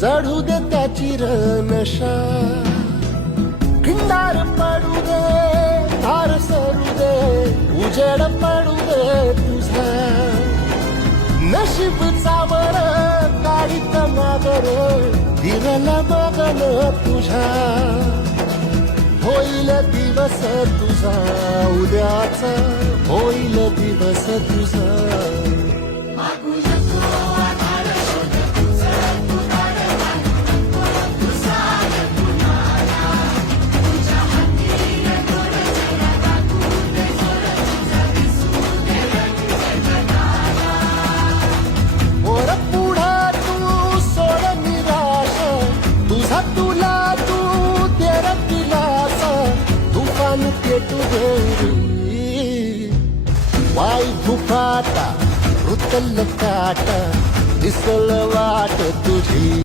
चढू दे त्याची नशा, खिंडार पडू दे, धार सरू दे, उजेड पडू दे तुझा, नशीब चावर काढीत मागर, दिवला बघन तुझ्या, होईल दिवस तुझा उद्याचा, होईल दिवस तुझा. वाई भुपाटा रुतल काटा दिसल वाट तुझी.